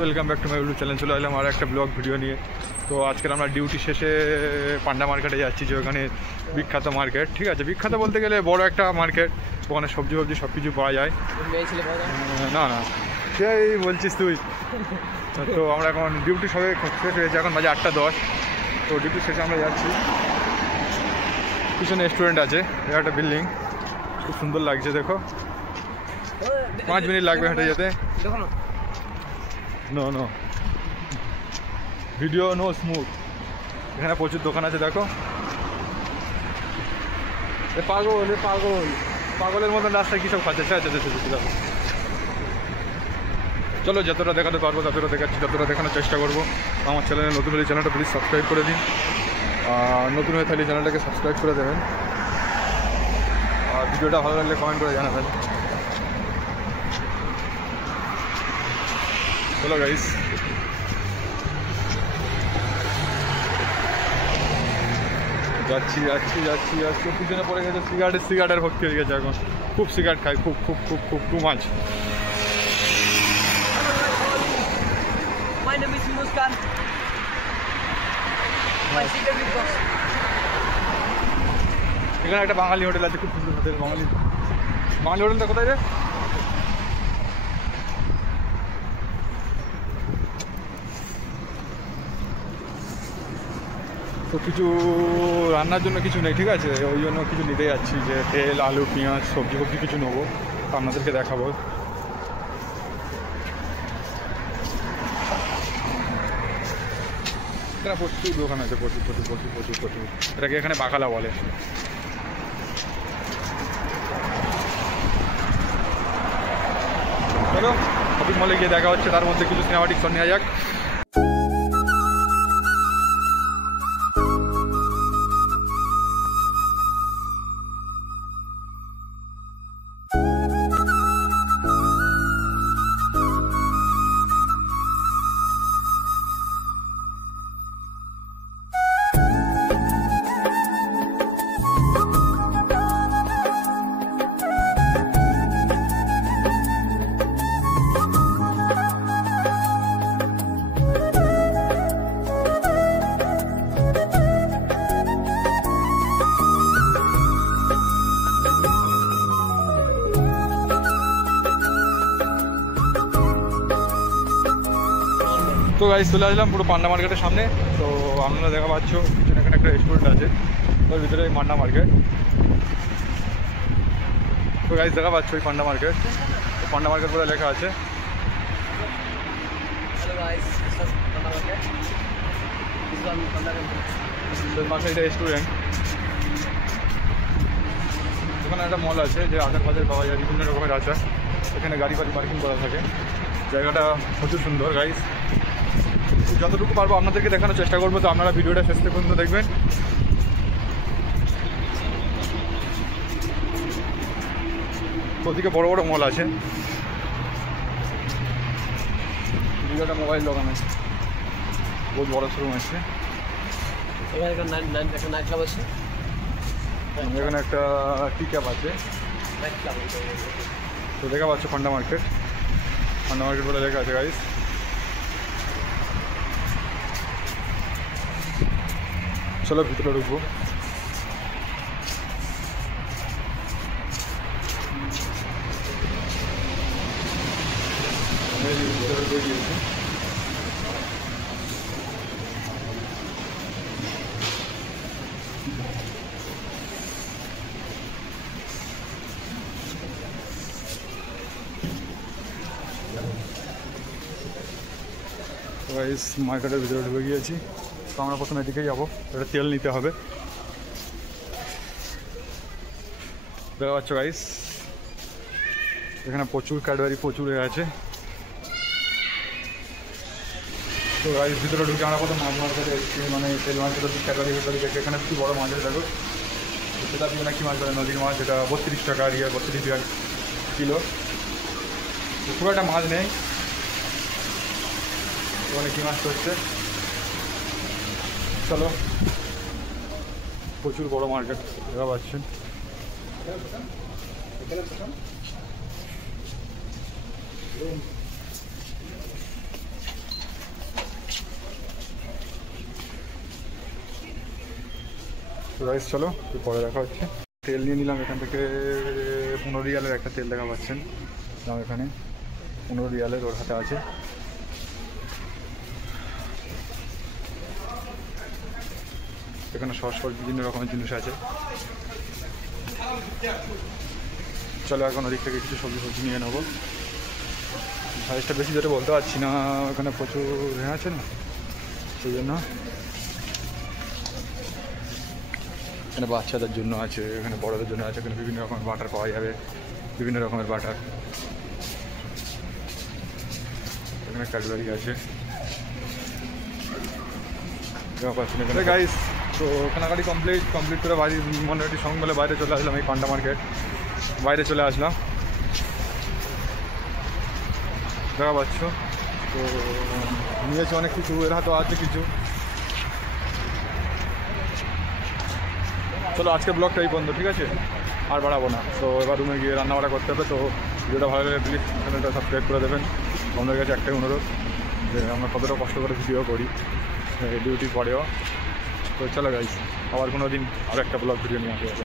Welcome back to my YouTube channel. চলে এলাম আর একটা ব্লগ ভিডিও নিয়ে। তো আজকের আমরা ডিউটি শেষে পান্ডা মার্কেটে যাচ্ছি, যে ওখানে বিখ্যাত মার্কেট। ঠিক আছে, বিখ্যাত বলতে গেলে বড় একটা মার্কেট, ওখানে সবজি সব কিছু পাওয়া যায়। না না, সেই বলছিস তুই। তো আমরা এখন ডিউটি সবে শেষ হয়েছে, এখন বাজে 8:10। তো ডিউটি শেষে আমরা যাচ্ছি। পিছনে রেস্টুরেন্ট আছে, এটা একটা বিল্ডিং, খুব সুন্দর লাগছে। দেখো 5 মিনিট লাগবে হেঁটে যেতে। No no video no smooth. এখানে প্রচুর দোকান আছে। দেখো পাগলের মতন রাস্তায় কী সব খাচ্ছে। দেখো, চলো যতটা দেখাতে পারবো ততটা দেখাচ্ছি, যতটা দেখানোর চেষ্টা করবো। আমার চ্যানেলে নতুন হলে চ্যানেলটা প্লিজ সাবস্ক্রাইব করে দিন, আর নতুন হয়ে থাকলে চ্যানেলটাকে সাবস্ক্রাইব করে দেবেন, আর ভিডিওটা ভালো লাগলে কমেন্ট করে জানাবেন। চলো গাইস, যাচ্ছি। পিছনে পড়ে গেছে সিগারেটের ভর্তি হয়ে গেছে। এখন খুব সিগারেট খাই, খুব টু মাছ। My name is Muskan. My cigarette box. এখানে একটা বাঙালি হোটেল আছে, খুব সুন্দর হোটেল। বাঙালি হোটেলটা কোথায় রে? তো কিছু রান্নার জন্য কিছু নেই, ঠিক আছে, ওই জন্য কিছু নিতে যাচ্ছি, যে তেল, আলু, পেঁয়াজ, সবজি কিছু নেবো, আপনাদেরকে দেখাবো। এখানে প্রচুর দোকান আছে, প্রচুর। এটাকে এখানে বাকালা বলে। চলো শপিং মলে গিয়ে দেখা হচ্ছে, তার মধ্যে কিছু সিনেমাটিক শট নেওয়া যাক। তো গাইস, চলে আসলাম পুরো পান্ডা মার্কেটের সামনে। তো আপনারা দেখা পাচ্ছ পিছনে এখানে একটা রেস্টুরেন্ট আছে, ওর ভিতরে পান্ডা মার্কেট। তো গাইস দেখা পাচ্ছ ওই পান্ডা মার্কেট, তো পান্ডা মার্কেট বলে লেখা আছে। পাশে এটা রেস্টুরেন্ট, ওখানে একটা মল আছে, যে আচার ফাচার পাওয়া যায়, বিভিন্ন রকমের আচার। এখানে গাড়ি পার্কিং করা থাকে। জায়গাটা প্রচুর সুন্দর গাইস। যতটুকু পারবো আপনাদেরকে দেখানোর চেষ্টা করবো, তো আপনারা ভিডিওটা শেষ পর্যন্ত দেখবেন। ওদিকে বড় মল আছে, একটা মোবাইল দোকান আছে, বহুত বড় শোরুম আছে। এখানে একটা টি ক্যাব আছে। তো দেখা পাচ্ছ পান্ডা মার্কেট বলে লেখা আছে গাইস। চলো ভিতরে ঢুকবো। গাইস মার্কেটের ভিতরে ঢুকে গিয়েছি। তো আমরা প্রথমে এদিকেই যাবো, এটা তেল নিতে হবে। দেখা পাচ্ছ গাইস, এখানে প্রচুর ক্যাডবেরি প্রচুর আছে। তো গাইস ভিতরে ঢুকে আমরা প্রথম মাছ মার্কেটে এসেছি, মানে তেল মার্কেটের ক্যাডবেরি দেখে এখানে কি বড় মাছ দেখো। সেটা দিয়ে কি মাছ বলে, নদীর মাছ, যেটা 32 টাকা 32 টাকা কিলো। খুব একটা মাছ নেই, ওখানে কী মাছ করছে। চলো, প্রচুর বড় মার্কেট দেখা পাচ্ছেন। তো গাইস চলো একটু পরে দেখা হচ্ছে। তেল নিয়ে নিলাম এখান থেকে 15 রিয়ালের একটা তেল দেখা পাচ্ছেন দাম, এখানে 15 রিয়ালের ওর হাতে আছে। এখানে সস বিভিন্ন রকমের জিনিস আছে। চলো এখন ওদিক থেকে কিছু সবজি নিয়ে নেবো। সাইজটা বেশি জোরে বলতে পারছি না, এখানে প্রচুর আছে না, সেই জন্য। এখানে বাচ্চাদের জন্য আছে, এখানে বড়দের জন্য আছে, এখানে বিভিন্ন রকমের বাটার পাওয়া যাবে, বিভিন্ন রকমের বাটার। এখানে ক্যাডবেরি আছে, গাইস। তো কেনাকাটি কমপ্লিট করে বাড়ি মোটামুটি সঙ্গে বাইরে চলে আসলাম, এই পান্ডা মার্কেট বাইরে চলে আসলাম, দেখা পাচ্ছ। তো নিয়েছি অনেক কিছু, এর হাতেও আছে কিছু। চলো আজকে ব্লগটা এই বন্ধ, ঠিক আছে, আর বাড়াবো না। তো এবার রুমে গিয়ে রান্নাবাড়া করতে হবে। তো ভিডিওটা ভালো লাগলে প্লিজ চ্যানেলটা সাবস্ক্রাইব করে দেবেন। আমাদের কাছে একটাই অনুরোধ যে আমরা কতটা কষ্ট করে ভিডিও করি ডিউটির পরেও। তো চলো গাইস, আবার কোনো দিন আর একটা ব্লগ ভিডিও নিয়ে আসবে।